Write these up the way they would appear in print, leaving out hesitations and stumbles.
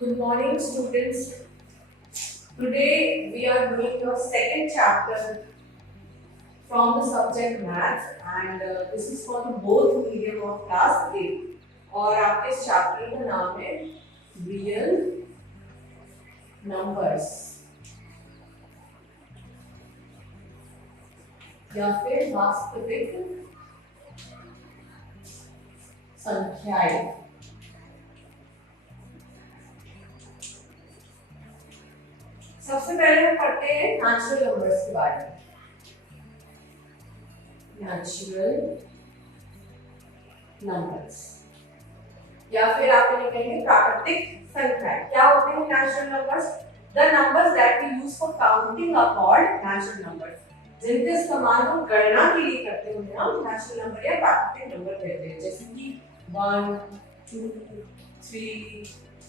Good morning, students. Today we are doing your second chapter from the subject maths, and this is for the both medium of class 8. और आपके इस chapter का नाम है real numbers या फिर वास्तविक संख्याएं। सबसे पहले हम पढ़ते हैं नेचुरल नंबर्स के बारे में। नेचुरल नंबर्स या फिर आप इन्हें कहेंगे प्राकृतिक संख्याएं। क्या होते हैं natural numbers? The numbers that we use for counting are called natural numbers. जिनके इस्तेमाल हम गणना के लिए करते हैं हम नेचुरल नंबर या प्राकृतिक नंबर कहते हैं, जैसे कि 1 2 3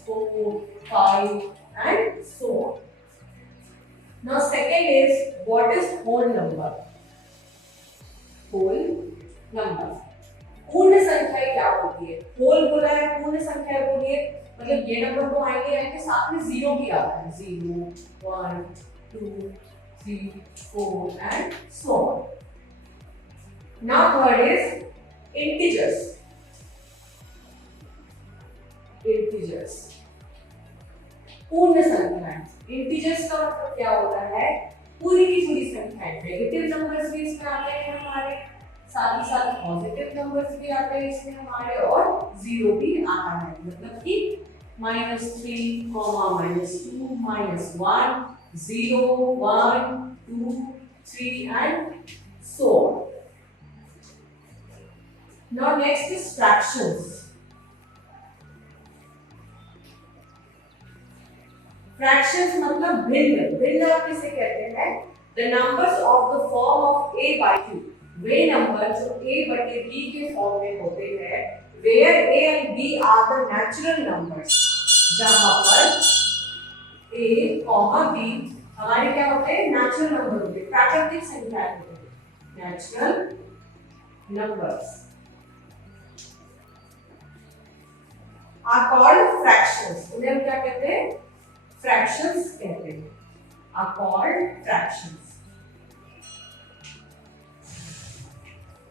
4 5 and so on. Now second is, what is whole number? Whole number पूर्ण संख्या क्या होती है? होल बोला है, पूर्ण संख्या बोलिए, मतलब ये नंबर तो आएंगे आएंगे, साथ में जीरो भी आता है, 0 1 2 3 4 and so on. Now third is integers. Integers पूर्ण संख्याएं। इंटीजर्स का मतलब क्या होता है? पूरी की पूरी संख्याएं। नेगेटिव नंबर्स भी इसमें आते हैं हमारे, साथ ही साथ पॉजिटिव नंबर्स भी आते हैं इसमें हमारे, और जीरो भी आता है, मतलब कि -3, -2, -1 0 1 2 3 and so on. Now next is fractions. Fractions मतलब भिन्न। भिन्न आप किसे कहते हैं? The numbers of the form of a by q। Way number जो a बटे b के फॉर्म में होते हैं, where a and b are the natural numbers, जहां पर a, b हमारे क्या होते हैं? नेचुरल नंबर होते हैं, प्राकृतिक संख्याएं होते हैं, natural numbers are called fractions. उन्हें हम क्या कहते हैं? फ्रैक्शंस कहते हैं, are called fractions।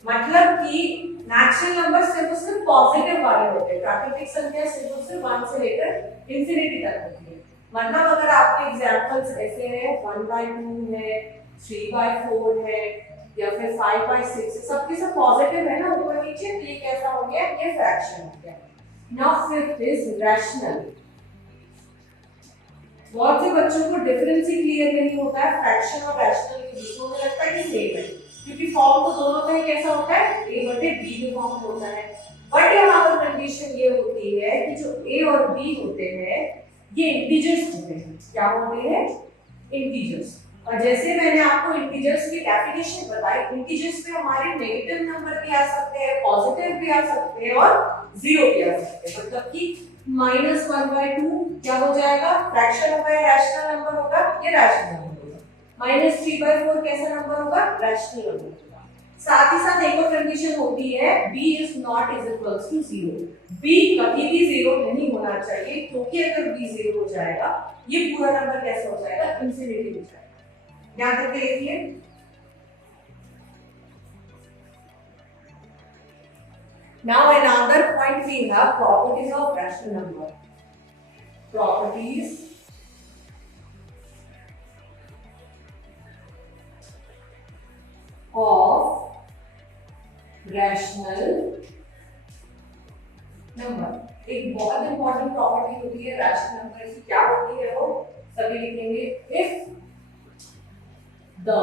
मतलब कि नेचुरल नंबर सिर्फ और सिर्फ पॉजिटिव वाले होते हैं, प्राकृतिक संख्या सिर्फ और सिर्फ 1 से लेकर इंफिनिटी तक होती है। मतलब अगर आपके एग्जांपल्स ऐसे हैं, 1/2 है, 3/4 है, या फिर 5/6 है, सबके सब पॉजिटिव है ना ऊपर नीचे, तो ये कैसा हो गया? ये फ्रैक्शन हो गया। Now fifth is rational. बहुत से बच्चों को डिफरेंस ही क्लियर नहीं होता है फ्रैक्शन और रैशनल के बीच में, उन्हें लगता है कि सेम है, क्योंकि फॉर्म तो दोनों का ही कैसा होता है? a बटे b में फॉर्म होता है। बट यहाँ पर कंडीशन ये होती है कि जो a और b होते हैं ये इंटीजर्स होते हैं। क्या होते हैं? इंटीजर्स। और जैसे मैंने आपको इंटीजर्स की डेफिनेशन बताई, इंटीजर्स में हमारे नेगेटिव नंबर भी आ सकते हैं, पॉजिटिव भी आ सकते हैं और जीरो भी आ सकते हैं। मतलब कि -1/2 क्या हो जाएगा? फ्रैक्शन होगा या रैशनल नंबर होगा? ये रैशनल नंबर होगा। -3/4 कैसा नंबर होगा? रैशनल नंबर होगा। साथ ही साथ एक और कंडीशन होती है, b is not is equals to 0। b कभी भी 0 नहीं होना चाहिए, क्योंकि अगर b 0 हो जाएगा ये पूरा नंबर कैसा हो जाएगा? इंफिनिटी हो जाएगा। ध्यान करके लिखिए। Now another point we have properties of rational number. Properties of rational number। एक बहुत इंपॉर्टेंट प्रॉपर्टी होती है रैशनल नंबर की। क्या होती है वो? सभी लिखेंगे, if the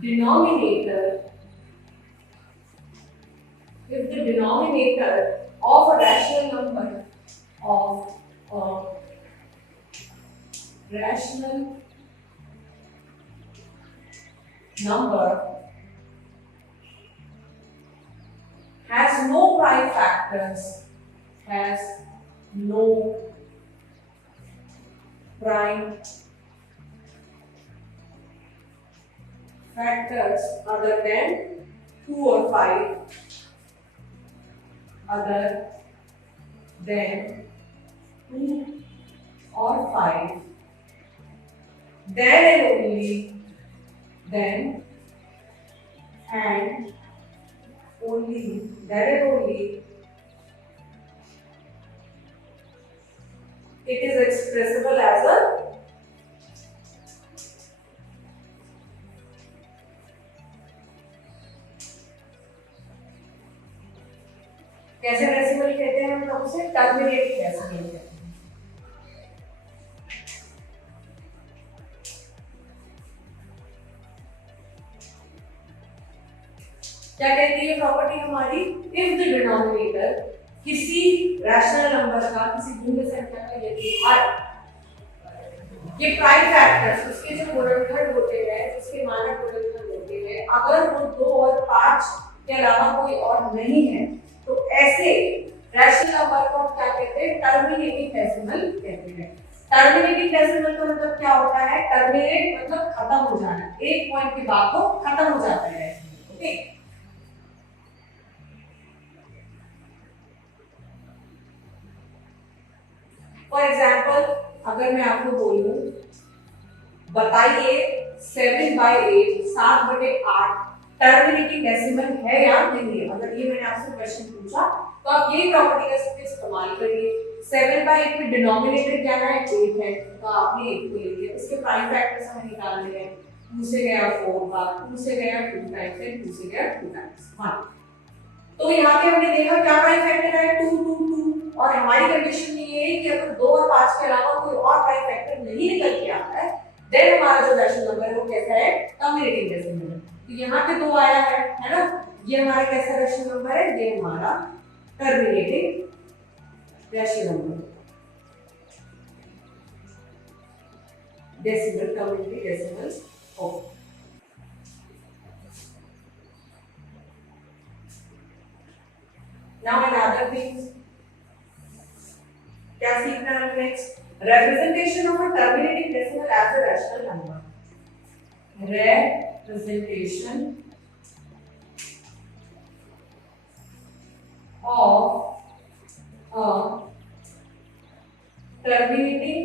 denominator of a rational number has no prime factors, other than 2 or 5, other than 2 or 5, then and only then and only then and only it is expressible as a कैसे decimal कहते हैं हम लोग उसे terminating decimal कहते हैं। क्या कहती है प्रॉपर्टी हमारी, इफ द डिनोमिनेटर किसी रैशनल नंबर का, किसी भिन्न संख्या का यदि हर ये प्राइम फैक्टर्स उसके जो गुणनखंड होते हैं, उसके मानक गुणनखंड होते हैं, अगर वो 2 और 5 के अलावा कोई और नहीं है तो ऐसे रैशनल नंबर को हम क्या कहते हैं, टर्मिनेटिंग डेसिमल कहते हैं। टर्मिनेटिंग डेसिमल का मतलब क्या होता है, टर्मिनेट मतलब खत्म हो जाना, एक पॉइंट के बाद वो खत्म हो जाता है। ओके, फॉर एग्जाम्पल अगर मैं आपको बोलूं बताइए 7/8 7/8 टर्मिनेटिंग डेसिमल है या नहीं है, अगर ये मैंने आपसे क्वेश्चन पूछा तो आप यही प्रॉपर्टी का इस्तेमाल करिए। 7/8 में डिनोमिनेटर क्या है, 8 है, तो आपने 8 को ले लिया, इसके प्राइम फैक्टर्स हमें निकालने हैं। 2 से गया 4 बार, 2 से गया 2 टाइम्स, 2 से गया 2 टाइम्स 1। तो यहाँ पे हमने देखा क्या प्राइम फैक्टर है, 2 2 2, और हमारी कंडीशन में ये है कि अगर 2 और 5 के अलावा कोई और प्राइम फैक्टर नहीं निकल के आता है, देन हमारा जो रैशनल नंबर है वो कैसा है, टर्मिनेटिंग डेसिमल है। तो यहाँ पे 2 आया है ना, ये हमारा कैसा रैशनल नंबर है, ये हमारा terminating rational number, decimal, terminating decimal. Okay, now another thing, क्या सीखना है next, representation of a terminating decimal as a rational number, representation of a terminating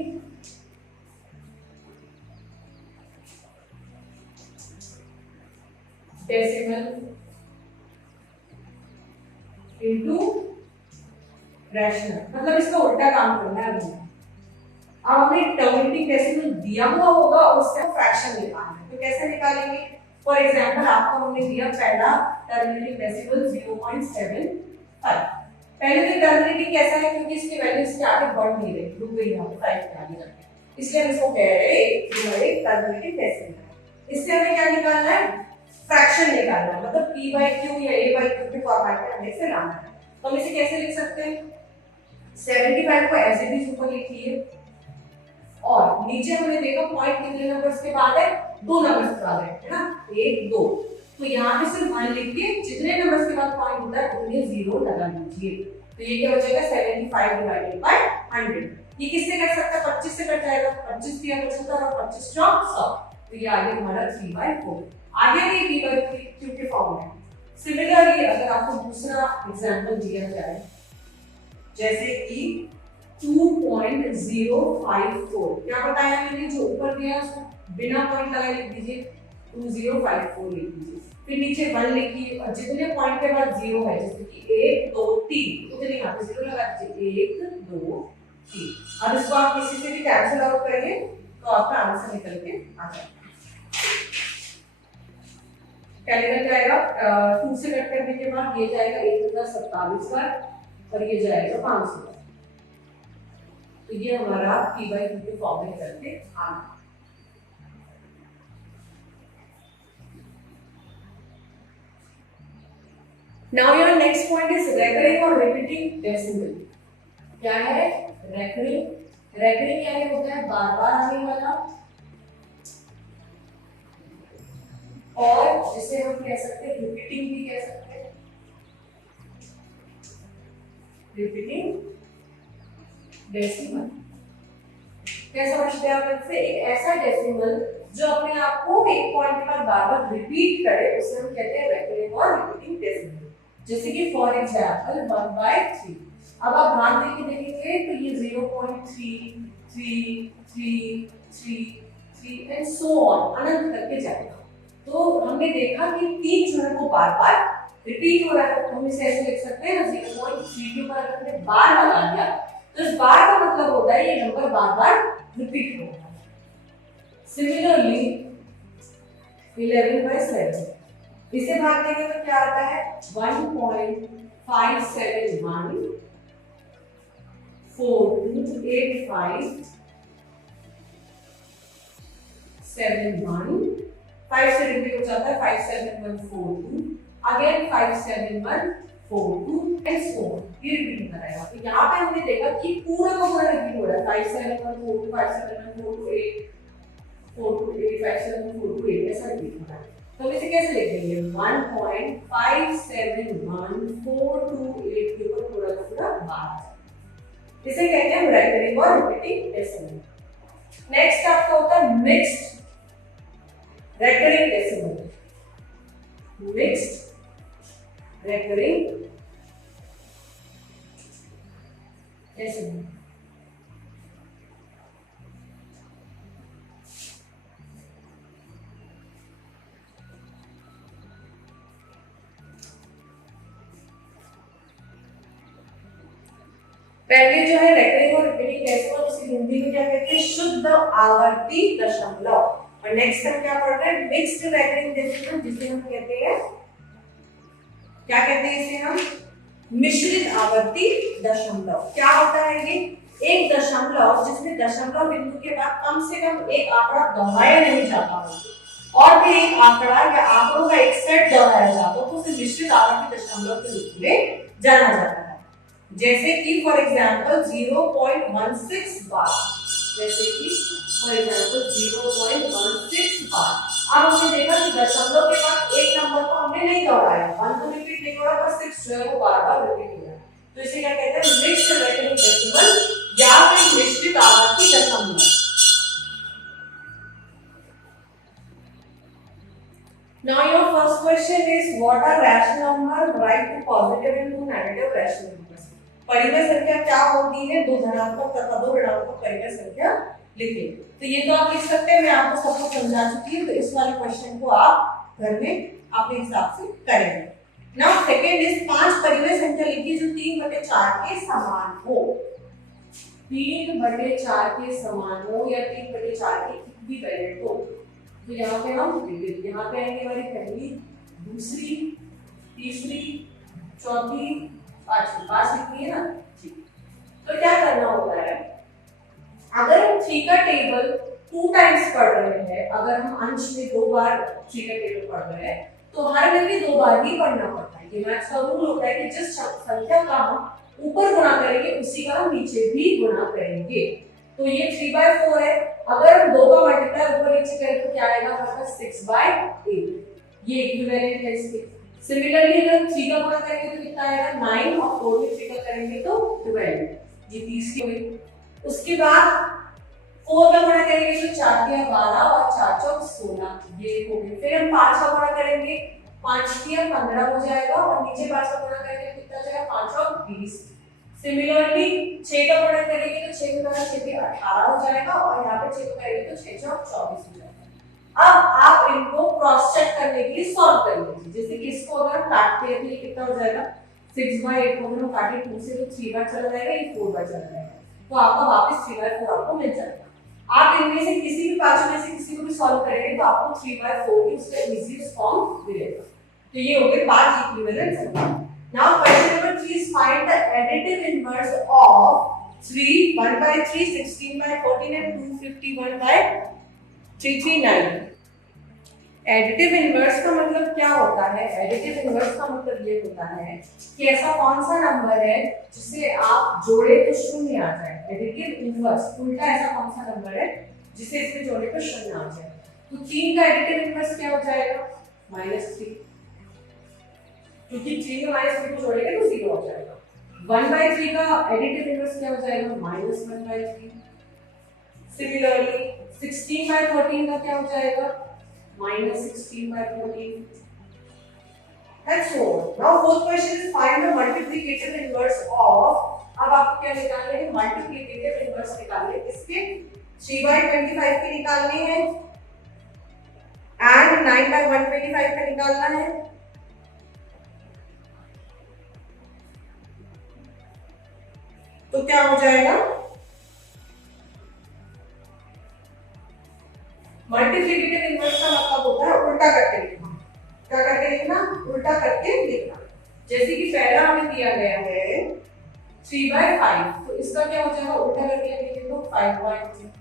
decimal into rational, मतलब इसका उल्टा काम करना है हमें। अब हमें टर्मिनेटिंग डेसिमल दिया हुआ होगा और उससे फ्रैक्शन निकालना है, तो कैसे निकालेंगे। फॉर एग्जांपल आपको हमने दिया पहला टर्मिनेटिंग डेसिमल 0.75। पहले तो टर्मिनेटिंग कैसा है, क्योंकि इसकी वैल्यू इसके आगे बढ़ नहीं रही, रुक गई यहाँ पे 5 के आगे जाके, इसलिए हम इसको कह रहे हैं ये टर्मिनेटिंग डेसिमल। इससे हमें क्या निकालना है, फ्रैक्शन निकालना है, मतलब p/q या a/q के फॉर्मेट में हमें इसे लाना है। तो हम इसे कैसे लिख सकते हैं, 75 को एज इट इज ऊपर लिखिए, और नीचे हमने देखा पॉइंट कितने नंबर्स के बाद है, 2 नंबर्स के बाद है ना, 1 2, तो यहाँ पे सिर्फ 1 लिखिए, जितने नंबर्स के बाद पॉइंट होता है उतने 0 लगा लीजिए, तो ये क्या हो जाएगा 75/100। ये किससे कट सकता है, 25 से कट जाएगा, 25 दिया 75 और 25 चौक 100, तो ये आगे हमारा 3/4 आगे नहीं, p/q के फॉर्म में। सिमिलरली अगर आपको दूसरा एग्जांपल दिया जाए जैसे कि 2.054, क्या बताया मैंने, जो ऊपर दिया उसको बिना पॉइंट लगाए लिख दीजिए, 2054 लिख दीजिए, फिर नीचे 1 लिखिए और जितने पॉइंट के बाद 0 है, जैसे कि 1 2 3, उतने यहाँ पे 0 लगा दीजिए, 1 2 3। अब इसको आप किसी से भी कैंसिल आउट करेंगे तो आपका आंसर निकल के आ जाएगा। क्या निकल जाएगा, 2 से कट करने के बाद ये जाएगा 1027 बार और ये जाएगा 500 बार, तो ये हमारा p/q के फॉर्म में निकल के आ गया। Now your next point is recurring or repeating decimal। क्या है recurring, recurring क्या होता है, बार बार आने वाला, और जिसे हम कह सकते हैं रिपीटिंग भी कह सकते हैं, रिपीटिंग डेसिमल। क्या समझते हैं आप इससे, एक ऐसा डेसिमल जो अपने आप को एक पॉइंट के बाद बार बार रिपीट करे, उसे हम कहते हैं रिकरिंग और रिपीटिंग डेसिमल। जैसे कि फॉर एग्जांपल 1/3, अब आप ध्यान देके देखेंगे तो ये 0.33333 एंड सो ऑन अनंत करके जाएगा। तो हमने देखा कि 3 जो है वो बार बार रिपीट हो रहा है, तो हम इसे ऐसे लिख सकते हैं 0.32 पर अगर हमने बार लगा दिया तो इस बार का मतलब होता है ये नंबर बार बार रिपीट हो रहा है। सिमिलरली 11/7 इसे भाग देंगे तो क्या आता है 1.571 428571 5 से रिपीट हो जाता है 57142 अगेन 57142 एंड सो ऑन, ये रिपीट होता रहेगा। तो यहाँ पे हमने देखा कि पूरा का पूरा रिपीट हो रहा है 57142 57142 8 57142 ऐसा रिपीट हो रहा है। तो हम इसे कैसे लिख देंगे 1.57142 के ऊपर पूरा का पूरा बार। इसे कहते हैं रेकरिंग और रिपीटिंग डेसिमल। नेक्स्ट आपका होता है mixed recurring decimal. Mixed recurring decimal पहले जो है रेकरिंग और रिपीटिंग डेसिमल उसे हिंदी में क्या कहते हैं शुद्ध आवर्ती दशमलव, और नेक्स्ट हम क्या पढ़ रहे हैं मिक्स्ड रेकरिंग डेसिमल जिसे हम कहते हैं क्या कहते हैं इसे हम मिश्रित आवर्ती दशमलव। क्या होता है ये एक दशमलव जिसमें दशमलव बिंदु के बाद कम से कम एक आंकड़ा दोहराया नहीं जाता हो और फिर एक आंकड़ा या आंकड़ों का एक सेट दोहराया जाता हो तो उसे मिश्रित आवर्ती दशमलव के रूप में जाना जाता है। जैसे कि फॉर एग्जांपल 0.16 बार, जैसे कि फॉर एग्जांपल 0.16 बार। अब हमने देखा कि दशमलव के बाद एक नंबर को हमने नहीं दोहराया, 1 तो रिपीट नहीं हो रहा बस 6 जो है वो बार-बार रिपीट हो रहा है। तो इसे क्या कहते हैं मिक्स्ड रेकरिंग डेसिमल या फिर मिश्रित आवर्ती दशमलव। Now your first question is what are rational numbers? Write to positive and to negative rational numbers. परिमेय संख्या क्या होती है? दो धनात्मक तथा दो ऋणात्मक परिमेय संख्या लिखिए। तो ये तो आप लिख सकते हैं, मैं आपको सब कुछ समझा चुकी हूँ, तो इस वाले क्वेश्चन को आप घर में अपने हिसाब से करेंगे। नाउ सेकंड इज 5 परिमेय संख्या लिखिए जो 3/4 के समान हो। 3/4 के समान हो या 3/4 के इक्विवेलेंट हो। तो यहाँ पे हम यहाँ पे आएंगे हमारी पहली, दूसरी, तीसरी, चौथी, पांचवी। 5 लिखनी है ना, ठीक। तो क्या करना होता है अगर हम 3 का टेबल 2 टाइम्स पढ़ रहे हैं, अगर हम अंश में 2 बार 3 का टेबल पढ़ रहे हैं तो हर में भी 2 बार ही पढ़ना पड़ता है। ये मैथ्स का रूल होता है कि जिस संख्या का हम ऊपर गुणा करेंगे उसी का हम नीचे भी गुणा करेंगे। तो ये 3/4 है, अगर हम 2 का मल्टीप्लाई ऊपर नीचे करें तो क्या आएगा हमारे पास 6/8। ये इक्विवेलेंट है इसके। सिमिलरली अगर 3 का गुणा करेंगे तो कितना आएगा 9 और 4 में 3 का करेंगे तो 12। ये 30 की हुई। उसके बाद 4 का गुणा करेंगे तो 4 के 12 और 4 चौक 16 ये हो गए। फिर हम 5 का गुणा करेंगे 5 के 15 हो जाएगा और नीचे 5 का गुणा करेंगे तो कितना जाएगा 5 और 20। सिमिलरली 6 का गुणा करेंगे तो 6 का 6 के 18 हो जाएगा और यहाँ पे 6 को करेंगे तो 6 चौक 24 हो जाएगा। अब आप इनको क्रॉस चेक करने के लिए सॉल्व कर लीजिए। जैसे कि इसको अगर हम काटते हैं तो ये कितना हो जाएगा 6/8 को अगर हम काटे 2 से तो 3 बार चला जाएगा, ये 4 बार चला जाएगा, तो आपका वापस 3/4 आपको मिल जाएगा। आप इनमें से किसी भी 5 में से किसी को भी सॉल्व करेंगे तो आपको 3/4 की उसका इजीएस्ट फॉर्म मिलेगा। तो ये हो गए 5 इक्विवेलेंट संख्या। Now question number 3 is find the additive inverse of 3 1/3 16/14 and 251/339। Additive inverse का मतलब क्या होता है? एडिटिव इनवर्स का मतलब ये होता है कि ऐसा कौन सा नंबर है जिसे आप जोड़े तो शून्य आ जाए। एडिटिव इनवर्स उल्टा ऐसा कौन सा नंबर है जिसे इसमें जोड़े तो शून्य आ जाए। तो 3 का एडिटिव इनवर्स क्या हो जाएगा -3, क्योंकि 3 में -3 को जोड़ेंगे तो 0 हो जाएगा। 1/3 का एडिटिव इनवर्स क्या हो जाएगा -1/3। सिमिलरली 16/14 का क्या हो जाएगा -16/14। That's all. Now fourth question is find the multiplicative inverse of अब आपको क्या निकालने हैं, मल्टीप्लिकेटिव इनवर्स निकालने, किसके 3/25 के निकालने हैं एंड 9/125 का निकालना है। तो क्या हो जाएगा, मल्टीप्लिकेटिव इनवर्स का मतलब होता है उल्टा करके लिखना। क्या करके लिखना, उल्टा करके लिखना। जैसे कि पहला हमें दिया गया है 3/5, तो इसका क्या हो जाएगा, उल्टा करके लिखेंगे तो 5/3।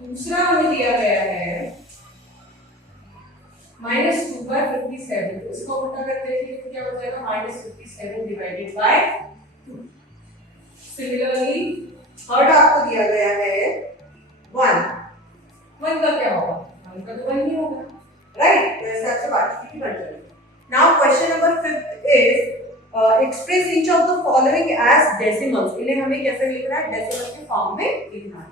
दूसरा हमें दिया गया है -2/57, तो इसको उल्टा करके लिखेंगे तो क्या हो जाएगा, -57 डिवाइडेड बाय 2। सिमिलरली थर्ड आपको दिया गया है 1 का क्या होगा, 1 का तो 1 ही होगा, राइट। तो ऐसे आपसे बाकी की बन जाएगी। Now question number 5 is express each of the following as decimals. इन्हें हमें कैसे लिखना है, डेसिमल के फॉर्म में लिखना है।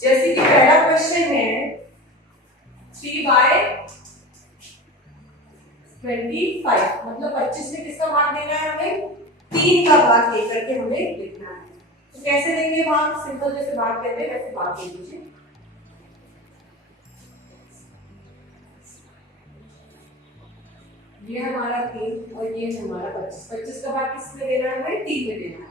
जैसे कि पहला क्वेश्चन है 3/25, मतलब 25 में किसका भाग देना है, हमें 3 का भाग लेकर के हमें लिखना है। तो कैसे देंगे भाग, सिंपल जैसे भाग देते हैं वैसे भाग दे दीजिए। ये हमारा 3 और ये हमारा 25। 25 का भाग किसमें देना है, हमें 3 में देना है।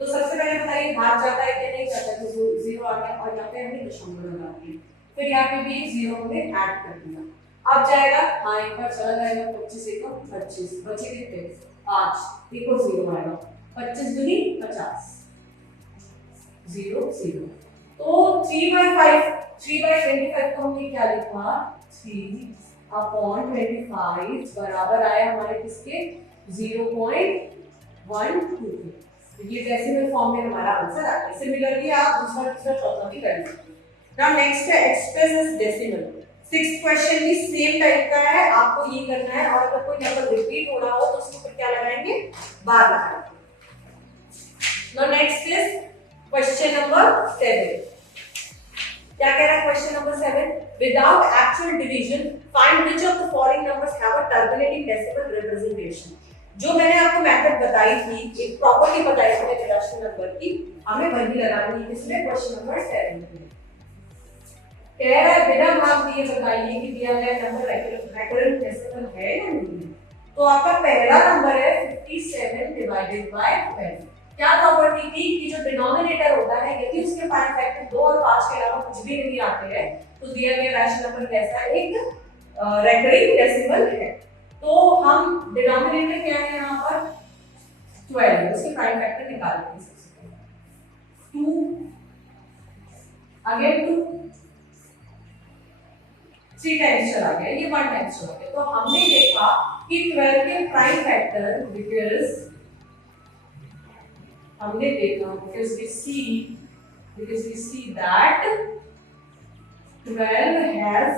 तो सबसे पहले बताइए भाग जाता है कि नहीं जाता, तो 0 आ गया और यहाँ पे हमने दशमलव लगा दिया, फिर यहाँ पे भी 0 हमने ऐड कर दिया। अब जाएगा, हाँ एक बार चला जाएगा, 25 एक 25, बचे कितने 5, देखो 0 आएगा, 25 दूनी 50, 0 0। तो 3/25 को हमने क्या लिखा, 3/25 बराबर आया हमारे किसके 0.12। ये डेसिमल फॉर्म में हमारा आंसर आ गया। सिमिलरली आप दूसरा तीसरा चौथा भी कर सकते हैं। नाउ नेक्स्ट है express as decimal. 6th question भी सेम टाइप का है, आपको ये करना है और अगर कोई नंबर रिपीट हो रहा हो तो उसके ऊपर क्या लगाएंगे, बार लगाएंगे। Now next is question number 7। क्या कह रहा है question number 7, without actual division find which of the following numbers have a terminating decimal representation. जो मैंने आपको मेथड बताई थी, एक प्रॉपर्टी बताई थी मैंने रैशनल नंबर की, हमें वही लगानी है इसमें क्वेश्चन नंबर 7 में। कह रहा है बिना भाग दिए बताइए कि दिया गया नंबर रेकरेंट डेसिमल है या नहीं है। तो आपका पहला नंबर है 57 डिवाइडेड बाय 12। क्या प्रॉपर्टी थी कि जो डिनोमिनेटर होता है यदि उसके प्राइम फैक्टर 2 और 5 के अलावा कुछ भी नहीं आते हैं तो दिया गया रैशनल नंबर कैसा है, एक रेकरिंग डेसिमल है। तो हम डिनोमिनेटर क्या है यहाँ पर 12, उसके प्राइम फैक्टर निकाल लेंगे। सबसे पहले 2 अगेन 2 3 टाइम्स चला गया, ये 1 टाइम्स चला गया। तो हमने देखा कि 12 के प्राइम फैक्टर बिकॉज़ हमने देखा because we see that 12 has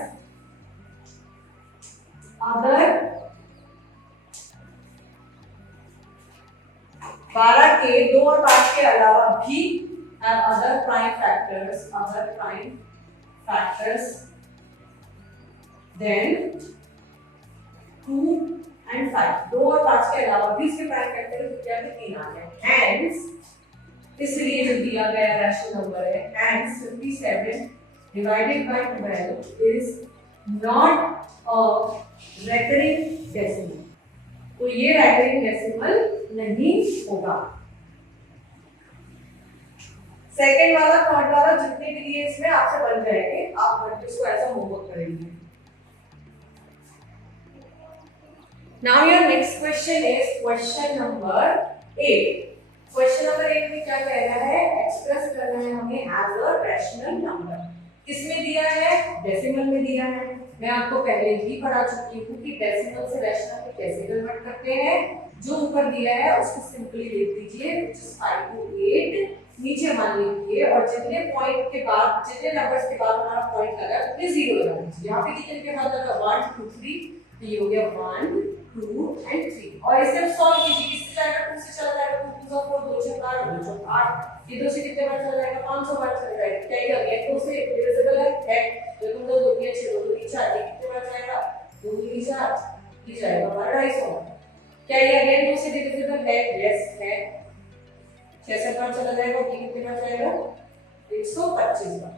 other 12 के 2 और 5 के अलावा भी have other prime factors then 2 and 5। 2 और 5 के अलावा भी इसके प्राइम फैक्टर क्या थे, 3 आ गए। Hence इसलिए जो दिया गया रैशनल नंबर है hence 57 divided by 12 is not a recurring decimal। तो ये recurring decimal नहीं होगा। सेकंड वाला थर्ड वाला जितने भी लिए इसमें आपसे बन जाएंगे, आप इसको ऐसा होमवर्क करेंगे। Now your next question is question number 8। Question number 8 में क्या कह रहा है, एक्सप्रेस करना है हमें एज अ रैशनल नंबर। किसमें दिया है, डेसिमल में दिया है। मैं आपको पहले ही पढ़ा चुकी हूँ कि डेसिमल से रैशनल में कैसे कन्वर्ट करते हैं। जो ऊपर दिया है उसको सिंपली लिख दीजिए 5 to 8, नीचे मान लीजिए और जितने पॉइंट के बाद जितने नंबर्स के बाद हमारा पॉइंट लगा उतने जीरो लगा दीजिए। यहाँ पे कितने के बाद लगा 1 2 3 तो ये हो गया 1 2 एंड 3 और इसे अब सॉल्व कीजिए किससे जाएगा 2 से चला जाएगा 2 2 4 2 6 8 2 6 8 ये 2 से कितने बार चला जाएगा 500 बार चला जाएगा क्या ये अगेन 2 से डिविजिबल है तो तुम 2 2 6 2 2 4 ये कितने बार जाएगा 2 2 4 ये जाएगा हमारा 250 क्या ये अगेन 2 से डिविजिबल है यस है 6 से बार चला जाएगा ये कितने बार जाएगा 125 बार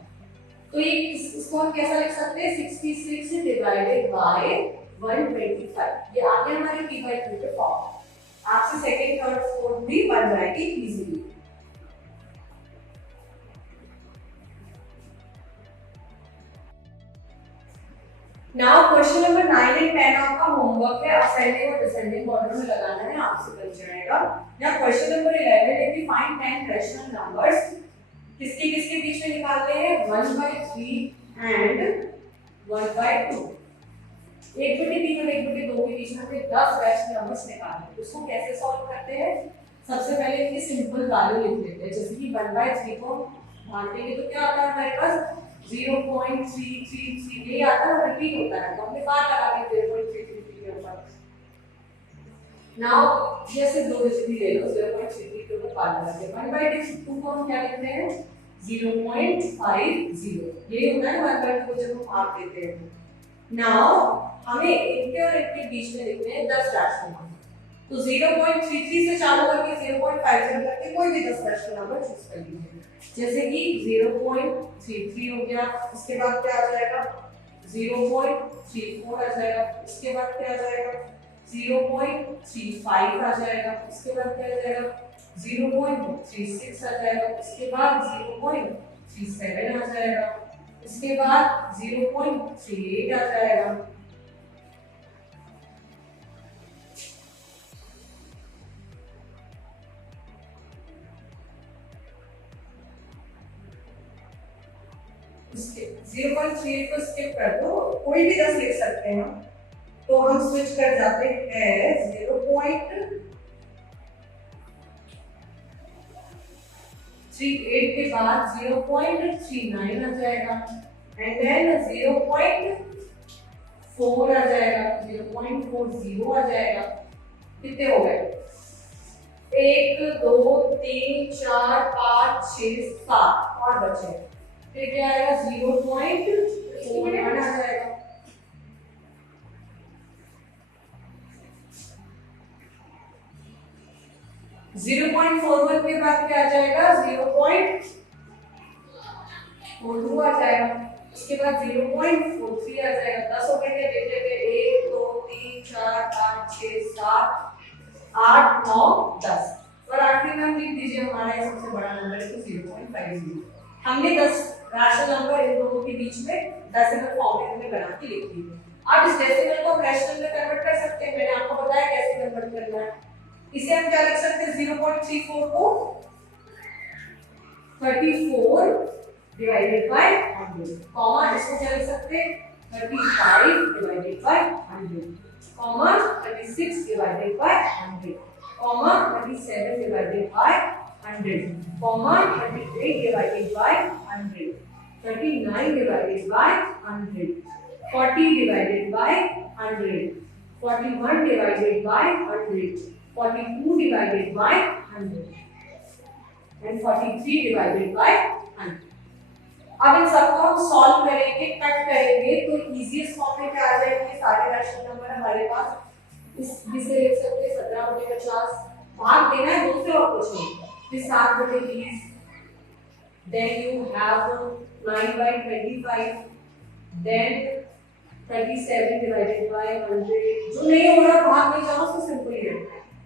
तो ये इसको हम कैसा लिख सकते हैं 66 डिवाइडेड बाय 125 ये आ गया हमारे p/q के फॉर्म आपसे सेकंड थर्ड फोर्थ भी बन जाएगी easily now question number 9 and 10 आपका होमवर्क है असेंडिंग और डिसेंडिंग ऑर्डर में लगाना है आपसे बन जाएगा now question number 11 if you find 10 rational numbers किसके बीच में निकालते हैं 1/3 एंड 1/2 1/3 और 1/2 के बीच में फिर 10 रैशनल नंबर्स निकालने हैं उसको कैसे सॉल्व करते हैं सबसे पहले इनकी सिंपल वैल्यू लिख लेते हैं जैसे कि 1/3 को बांटेंगे तो क्या आता है हमारे पास 0.333 ये आता है रिपीट होता है तो हमने बार लगा के 0.333 के ऊपर नाउ जैसे दो डिजिट ले लो 0.33 के ऊपर बार लगा के 1/2 को हम क्या लिखते हैं 0.50 ये होता है 1/2 को जब हम भाग देते हैं नाउ हमें इनके और इनके बीच में लिखने हैं 10 रैशनल नंबर तो 0.33 से चालू करके 0.50 करके कोई भी 10 रैशनल नंबर चूज कर लीजिए जैसे कि 0.33 हो गया उसके बाद क्या आ जाएगा 0.34 आ जाएगा उसके बाद क्या आ जाएगा 0.35 आ जाएगा उसके बाद क्या आ जाएगा 0.36 आ जाएगा उसके बाद 0.37 आ जाएगा इसके बाद 0.38 आ जाएगा इसके 0.38 को स्किप कर दो कोई भी 10 लिख सकते हैं हम तो हम स्विच कर जाते हैं 0.38 के बाद 0.39 आ जाएगा एंड देन 0.4 आ जाएगा 0.40 आ जाएगा कितने हो गए 1 2 3 4 5 6 7 और बचे फिर क्या आएगा 0.41 आ जाएगा के बाद क्या आ जाएगा 0.42 आ जाएगा उसके बाद 0.43 आ जाएगा 10 हो गए देख लेते 1 2 3 4 5 6 7 8 9 10 और आखिरी में हम लिख दीजिए हमारा ये सबसे बड़ा नंबर है तो 0.50 हमने 10 रैशनल नंबर इन दोनों के बीच में डेसिमल फॉर्म में बना के लिख दी अब इस डेसिमल को रैशनल में कन्वर्ट कर सकते हैं मैंने आपको बताया कैसे कन्वर्ट करना है इसे हम क्या लिख सकते हैं 0.34 को 34 डिवाइडेड बाय 100 कॉमा इसको क्या लिख सकते हैं 35 divided by 100 comma 36 divided by 100 comma 37 divided by 100 comma 38 divided by 100 39 divided by 100 40 divided by 100 41 divided by 100 42 divided by 100 and 43 divided by 100 अब इन सबको हम सॉल्व करेंगे कट करेंगे तो इजीएस्ट फॉर्म में क्या आ जाएंगे सारे रैशनल नंबर हमारे पास इस से लिख सकते हैं 17/50 भाग देना है दूसरे और कुछ नहीं फिर 7/20 then you have 9/25 then 37 divided by 100 जो नहीं हो रहा भाग में जाओ तो सिंपल ही है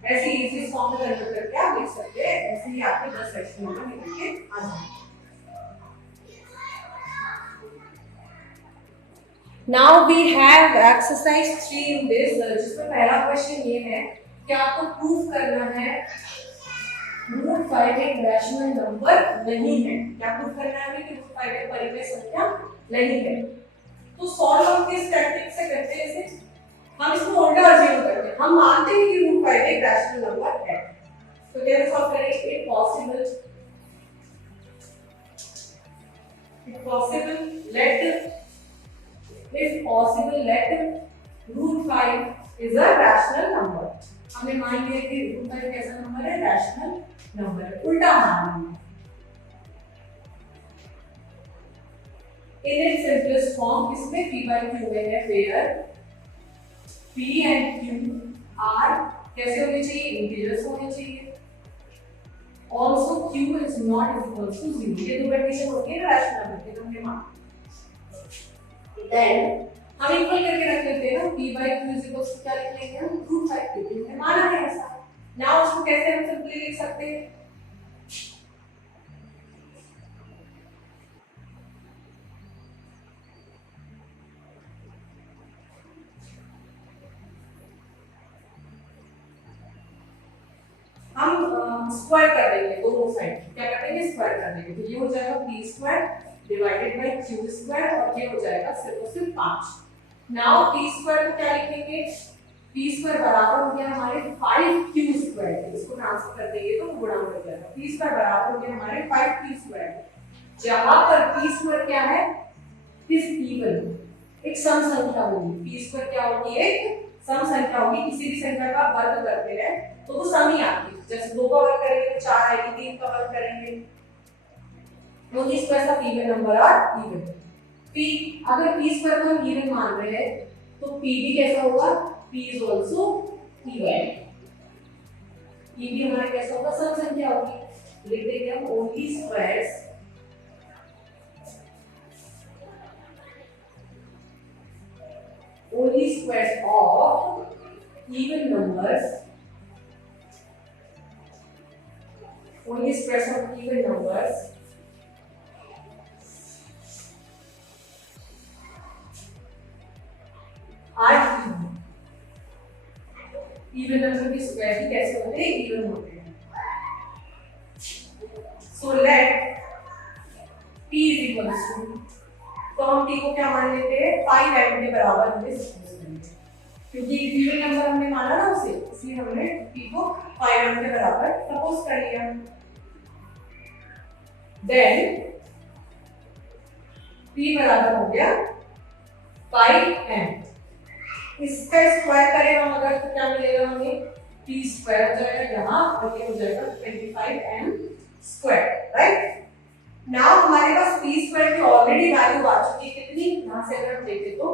ऐसे इजी फॉर्म में कन्वर्ट करके आप लिख सकते हैं ऐसे ही आपके 10 रैशनल नंबर निकल के आ जाएंगे Now we have exercise 3 in this जिसमें पहला क्वेश्चन ये है कि आपको प्रूव करना है रूट 5 एक रैशनल नंबर नहीं है क्या प्रूव करना है कि रूट 5 एक परिमेय संख्या नहीं है तो सॉल्व हम किस टेक्निक से करते हैं इसे हम इसको उल्टा अज्यूम करते हैं हम मानते हैं कि रूट 5 एक रैशनल नंबर है तो कैसे सॉल्व करेंगे it possible let √5 is a rational number. हमने मान लिया कि √5 कैसा नंबर है, रैशनल नंबर है। उल्टा मान लिया। इन इट्स सिंपलेस्ट फॉर्म इसमें p by q में है where p and q are कैसे होने चाहिए, इंटीजर्स होने चाहिए। Also q is not equal to 0। ये दो कंडीशन होती है ना रैशनल नंबर की, हमने मान। देन हम इक्वल करके रख लेते हैं ना, p by q is equal to क्या लिख लेंगे हम, √5 क्योंकि हमने माना है ऐसा। नाउ उसको कैसे हम सिंपली लिख सकते हैं, हम स्क्वायर कर देंगे दोनों साइड। क्या कर देंगे, स्क्वायर कर देंगे। तो ये हो जाएगा p² डिवाइडेड बाय q² और ये हो जाएगा सिर्फ और सिर्फ 5। नाउ p² को क्या लिखेंगे, p² बराबर हो गया हमारे 5q²। इसको ट्रांसफर कर देंगे तो गुणा हो जाएगा। p² बराबर हो गया हमारे 5q², जहां पर p² क्या है, इस इवन एक सम संख्या होगी। p² क्या होगी, एक सम संख्या होगी। किसी भी संख्या का वर्ग करते हैं तो वो सम ही आती है। जैसे 2 का वर्ग करेंगे तो 4 आएगी, 3 का वर्ग करेंगे तो इस पर सब even number are even. p अगर p² को हम इवन मान रहे हैं तो p भी कैसा होगा, p is also even. p भी हमारा कैसा होगा, सम संख्या होगी। लिख देंगे हम only squares of even numbers, only squares of even numbers are even। even number के स्क्वायर भी कैसे होते हैं, इवन होते हैं। So let p is equal to, तो हम t को क्या मान लेते हैं, 5m के बराबर हमने सपोज करेंगे, क्योंकि इवन नंबर हमने माना ना उसे, इसलिए हमने t को 5m के बराबर सपोज कर लिया। देन p बराबर हो गया 5m। इसका स्क्वायर करें हम अगर तो क्या मिलेगा हमें, p स्क्वायर हो जाएगा यहाँ और ये हो जाएगा 25m स्क्वायर, राइट। नाउ हमारे पास p स्क्वायर की ऑलरेडी वैल्यू आ चुकी है, कितनी, यहाँ से अगर हम देखें तो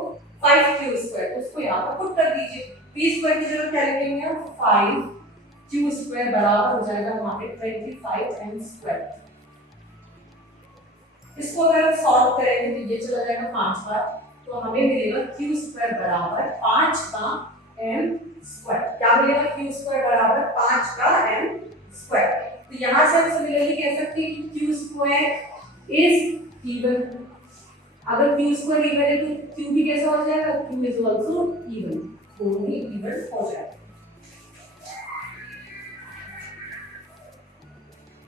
5q स्क्वायर, तो उसको यहाँ पर पुट कर दीजिए। p स्क्वायर की जगह क्या लिखेंगे हम, 5q स्क्वायर बराबर हो जाएगा हमारे 25m स्क्वायर। इसको अगर हम सॉल्व करेंगे तो ये चला जाएगा 5 बार, तो हमें मिलेगा q स्क्वायर बराबर 5 का m स्क्वायर। क्या मिलेगा, q स्क्वायर बराबर 5 का m स्क्वायर। तो यहाँ से हम सिमिलरली कह सकते हैं कि q स्क्वायर इज इवन। अगर q स्क्वायर इवन है तो q भी कैसा हो जाएगा, q इज आल्सो इवन, दोनों ही इवन हो जाएगा।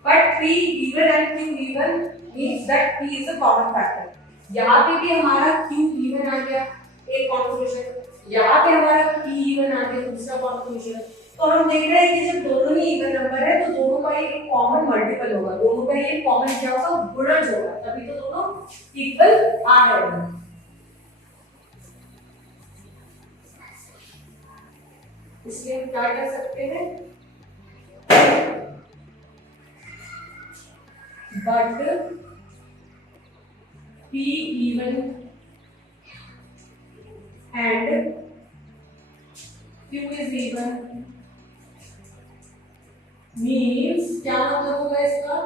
But p even and q even means that p is a common factor। यहाँ पे भी हमारा q even आ गया एक कॉन्फिगरेशन, यहाँ पे हमारा p even आ गया दूसरा कॉन्फिगरेशन। तो हम देख रहे हैं कि जब दोनों ही इवन नंबर है तो दोनों का एक कॉमन मल्टीपल होगा, दोनों का एक कॉमन क्या होगा, गुणज होगा, तभी तो दोनों इक्वल आ जाएंगे। इसलिए हम क्या कर सकते हैं, but p even and q is even means क्या मतलब होगा इसका,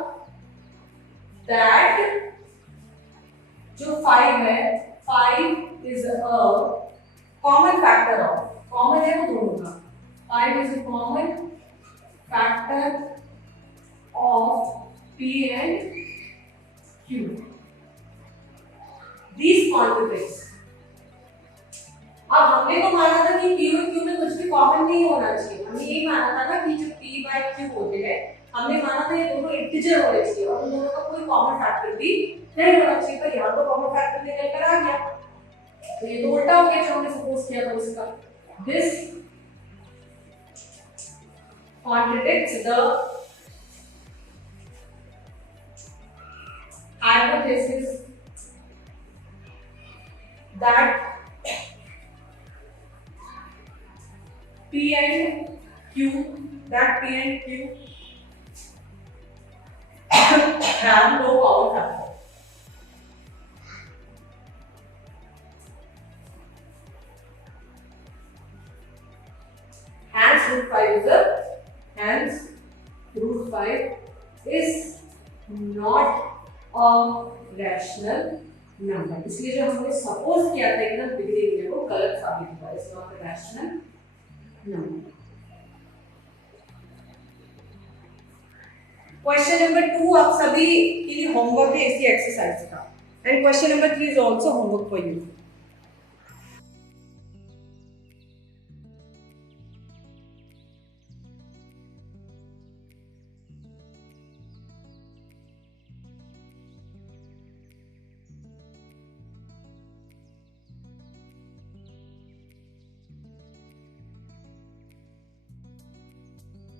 that जो 5 है 5 is a common factor of, common है वो दोनों का, 5 is a common factor of p and q, these quantities। अब हमने तो माना था कि p और q में कुछ भी कॉमन नहीं होना चाहिए, हमने यही माना था ना कि जो p by q होते हैं, हमने माना था ये दोनों इंटीजर होने चाहिए और उन दोनों का कोई कॉमन फैक्टर भी नहीं होना चाहिए। पर यहाँ तो कॉमन फैक्टर निकल कर आ गया, तो ये तो उल्टा हो गया जो हमने सपोज किया था उसका। This contradicts the hypothesis that P and Q, that P and Q have no common factor. Hence root 5 is not a rational number. इसलिए जो हमने सपोज किया था एकदम बिगिनिंग में वो गलत साबित हुआ. It's not a rational number. Question number 2 आप सभी के लिए होमवर्क है इसी एक्सरसाइज का, and question number 3 is also homework for you.